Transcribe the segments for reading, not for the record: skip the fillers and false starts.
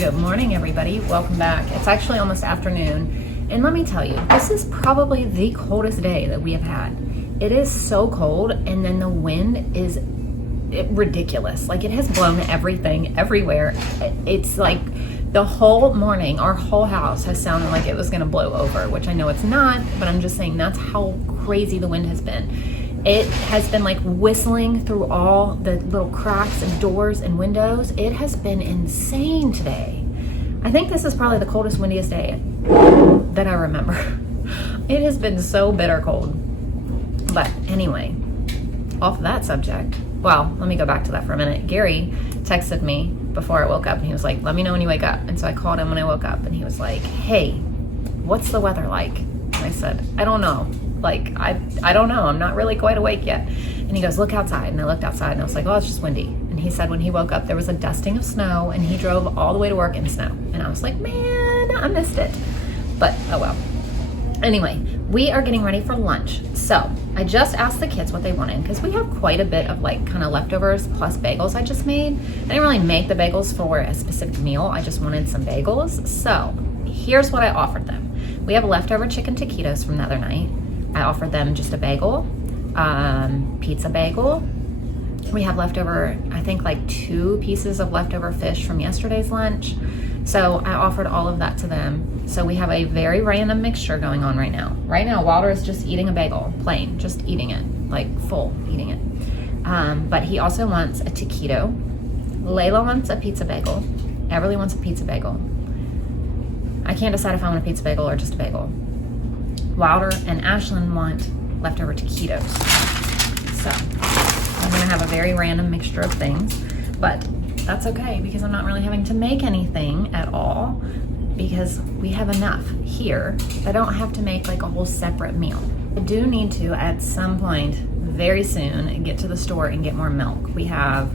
Good morning, everybody. Welcome back. It's actually almost afternoon, and let me tell you, this is probably the coldest day that we have had. It is so cold, and then the wind is ridiculous. Like, it has blown everything everywhere. It's like the whole morning, our whole house has sounded like it was going to blow over, which I know it's not, but I'm just saying that's how crazy the wind has been. It has been like whistling through all the little cracks and doors and windows. It has been insane today. I think this is probably the coldest, windiest day that I remember. It has been so bitter cold. But anyway, off of that subject, well, let me go back to that for a minute. Gary texted me before I woke up, and he was like, let me know when you wake up. And so I called him when I woke up, and he was like, hey, what's the weather like? And I said, I don't know. Like, I don't know. I'm not really quite awake yet. And he goes, look outside. And I looked outside, and I was like, oh, it's just windy. And he said when he woke up, there was a dusting of snow, and he drove all the way to work in snow. And I was like, man, I missed it. But, oh well. Anyway, we are getting ready for lunch. So I just asked the kids what they wanted, because we have quite a bit of like kind of leftovers plus bagels I just made. I didn't really make the bagels for a specific meal. I just wanted some bagels. So here's what I offered them. We have leftover chicken taquitos from the other night. I offered them just a bagel, pizza bagel. We have leftover, I think like 2 pieces of leftover fish from yesterday's lunch. So I offered all of that to them. So we have a very random mixture going on right now. Right now, Walter is just eating a bagel, plain, just eating it, like full eating it. But he also wants a taquito. Layla wants a pizza bagel. Everly wants a pizza bagel. I can't decide if I want a pizza bagel or just a bagel. Wilder and Ashlyn want leftover taquitos. So I'm gonna have a very random mixture of things, but that's okay because I'm not really having to make anything at all because we have enough here. I don't have to make like a whole separate meal. I do need to, at some point very soon, get to the store and get more milk. We have,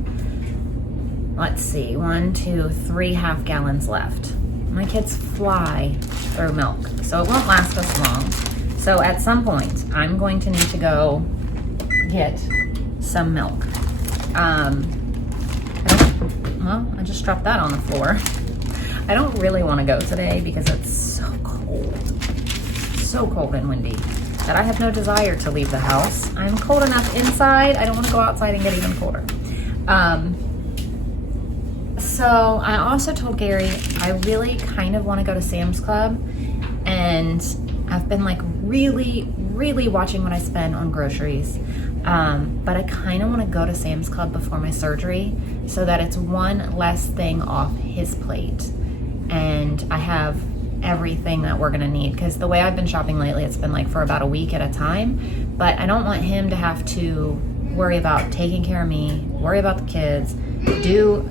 let's see, 1, 2, 3 half gallons left. My kids fly through milk, so it won't last us long. So at some point, I'm going to need to go get some milk. I just dropped that on the floor. I don't really want to go today because it's so cold and windy that I have no desire to leave the house. I'm cold enough inside. I don't want to go outside and get even colder. So I also told Gary I really kind of want to go to Sam's Club, and I've been like really watching what I spend on groceries. But I kind of want to go to Sam's Club before my surgery so that it's one less thing off his plate. And I have everything that we're going to need, because the way I've been shopping lately, it's been like for about a week at a time. But I don't want him to have to worry about taking care of me, worry about the kids, do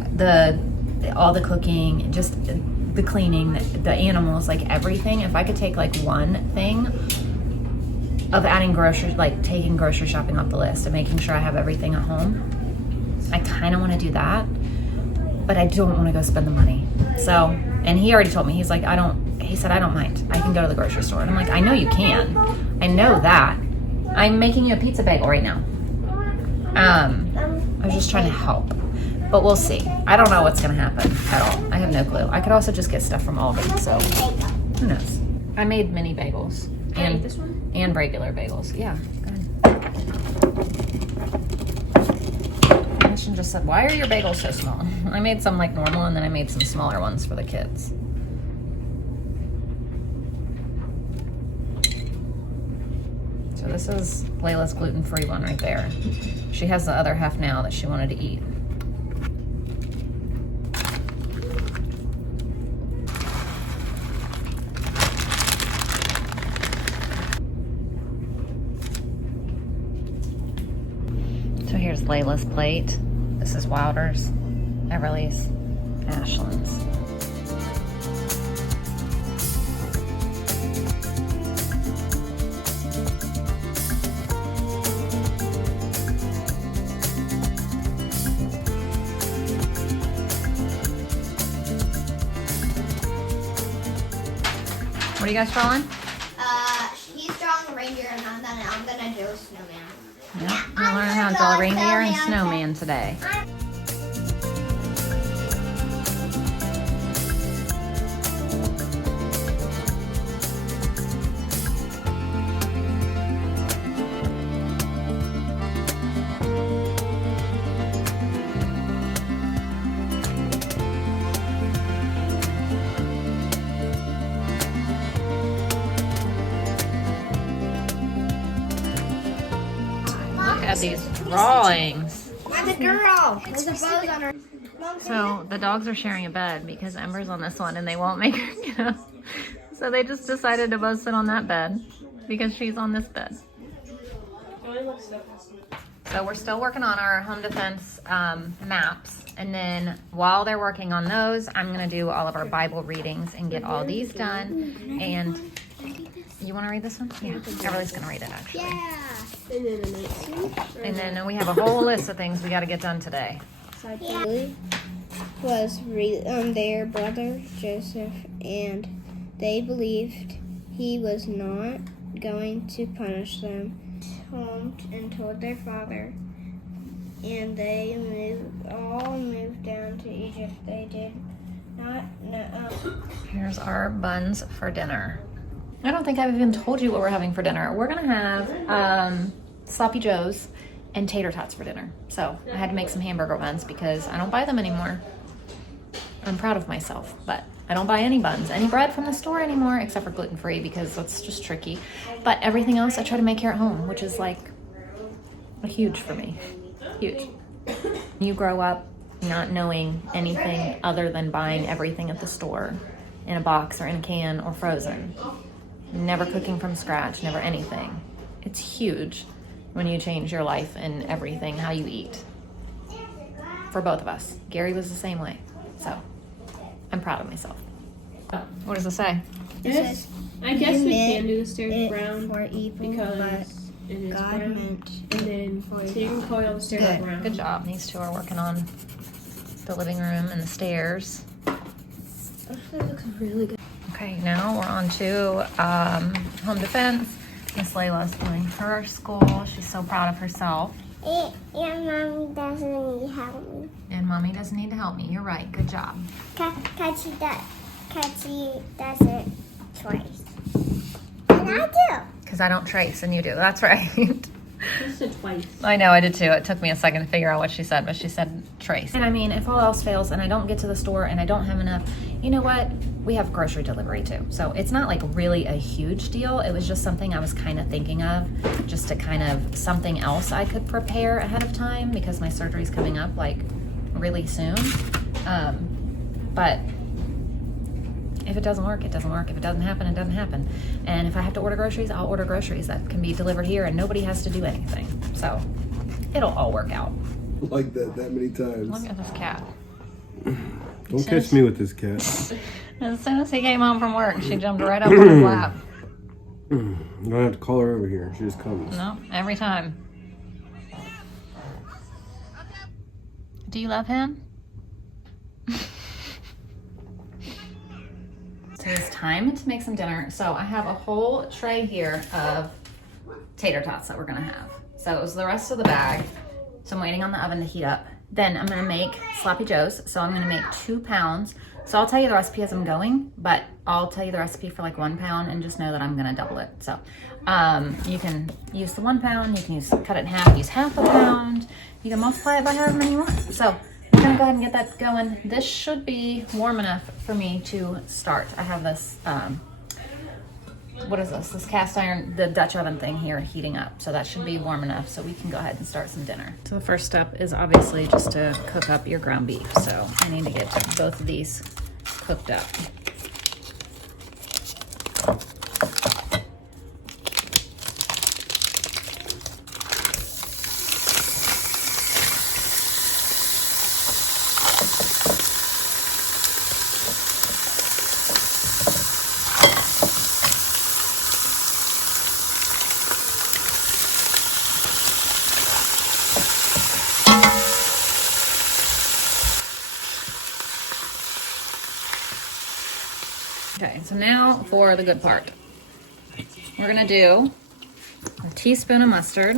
all the cooking, just the cleaning, the animals, like everything. If I could take like one thing of adding groceries, like taking grocery shopping off the list and making sure I have everything at home, I kind of want to do that, but I don't want to go spend the money. So, and he already told me, he's like, he said, I don't mind. I can go to the grocery store. And I'm like, I know you can. I know that. I'm making you a pizza bagel right now. I was just trying to help. But we'll see. I don't know what's going to happen at all. I have no clue. I could also just get stuff from Aldi, so who knows. I made mini bagels. And this one? And regular bagels. Yeah, go ahead. Ashton just said, why are your bagels so small? I made some like normal, and then I made some smaller ones for the kids. So this is Layla's gluten-free one right there. She has the other half now that she wanted to eat. So here's Layla's plate. This is Wilder's, Everly's, Ashlyn's. What are you guys drawing? He's drawing a reindeer, and I'm gonna do a snowman. Yeah, we'll learn how to draw a reindeer and snowman today. at these drawings. I'm a girl. There's a bow on her. So the dogs are sharing a bed because Ember's on this one and they won't make her get up. So they just decided to both sit on that bed because she's on this bed. So we're still working on our home defense maps. And then while they're working on those, I'm gonna do all of our Bible readings and get all these done. And you wanna read this one? Yeah, Everly's gonna read it actually. Yeah. And then we have a whole list of things we gotta get done today. Was their brother Joseph, and they believed he was not going to punish them. And told their father, and they all moved down to Egypt. They did not know. Here's our buns for dinner. I don't think I've even told you what we're having for dinner. We're gonna have sloppy joes and tater tots for dinner. So I had to make some hamburger buns because I don't buy them anymore. I'm proud of myself, but I don't buy any buns, any bread from the store anymore, except for gluten-free because that's just tricky. But everything else I try to make here at home, which is like a huge for me, huge. You grow up not knowing anything other than buying everything at the store in a box or in a can or frozen. Never cooking from scratch, never anything. It's huge when you change your life and everything, how you eat. For both of us. Gary was the same way, so I'm proud of myself. What does it say? Yes, I guess we can do the stairs brown for evil, because but it is God brown. meant And then so you can call all the stairs brown. Good job. These two are working on the living room and the stairs. Actually, it looks really good. Okay, now we're on to home defense. Miss Layla's doing her school. She's so proud of herself. And mommy doesn't need help me. And mommy doesn't need to help me. You're right. Good job. Cause she does it twice. And I do. Because I don't trace and you do. That's right. I said twice. I know, I did too. It took me a second to figure out what she said, but she said trace. And I mean, if all else fails and I don't get to the store and I don't have enough, you know what? We have grocery delivery too. So it's not like really a huge deal. It was just something I was kind of thinking of, just to kind of something else I could prepare ahead of time because my surgery's coming up like really soon. But if it doesn't work, it doesn't work. If it doesn't happen, it doesn't happen. And if I have to order groceries, I'll order groceries that can be delivered here and nobody has to do anything. So it'll all work out. Like that many times. Look at this cat. Don't catch me with this cat. As soon as he came home from work, she jumped right up on his lap. I'm gonna have to call her over here. She just comes. No, every time. Do you love him? So it's time to make some dinner. So I have a whole tray here of tater tots that we're gonna have. So it was the rest of the bag. So I'm waiting on the oven to heat up. Then I'm gonna make sloppy joes. So I'm gonna make 2 pounds. So I'll tell you the recipe as I'm going, but I'll tell you the recipe for like 1 pound and just know that I'm gonna double it. So you can use the 1 pound, you can cut it in half, use half a pound. You can multiply it by however many you want. So I'm gonna go ahead and get that going. This should be warm enough for me to start. I have this, what is this? This cast iron, the Dutch oven thing here heating up. So that should be warm enough so we can go ahead and start some dinner. So the first step is obviously just to cook up your ground beef. So I need to get both of these cooked up. Okay, so now for the good part. We're gonna do a teaspoon of mustard,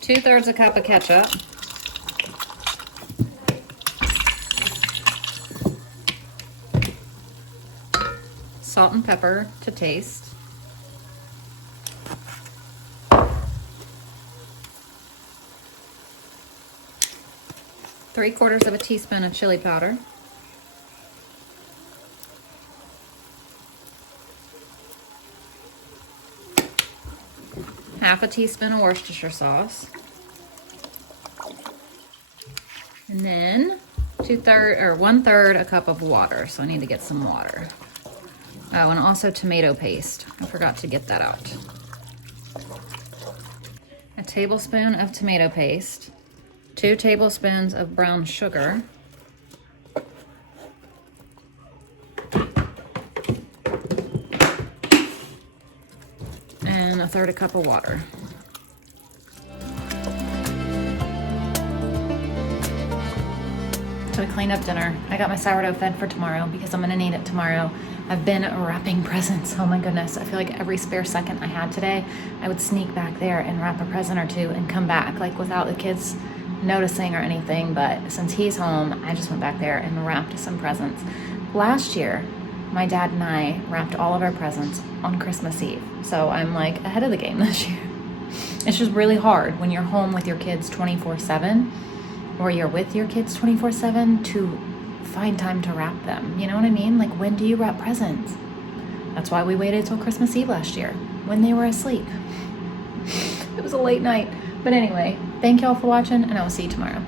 2/3 a cup of ketchup, salt and pepper to taste, three-quarters of a teaspoon of chili powder, half a teaspoon of Worcestershire sauce. And then 1/3 a cup of water. So I need to get some water. Oh, and also tomato paste. I forgot to get that out. A tablespoon of tomato paste. 2 tablespoons of brown sugar. And 1/3 cup of water. So I cleaned up dinner. I got my sourdough fed for tomorrow because I'm gonna need it tomorrow. I've been wrapping presents. Oh my goodness. I feel like every spare second I had today, I would sneak back there and wrap a present or two and come back, like without the kids noticing or anything. But since he's home, I just went back there and wrapped some presents. Last year, my dad and I wrapped all of our presents on Christmas Eve. So I'm like ahead of the game this year. It's just really hard when you're home with your kids 24/7, or you're with your kids 24/7 to find time to wrap them. You know what I mean? Like, when do you wrap presents? That's why we waited till Christmas Eve last year, when they were asleep. It was a late night. But anyway, thank y'all for watching, and I will see you tomorrow.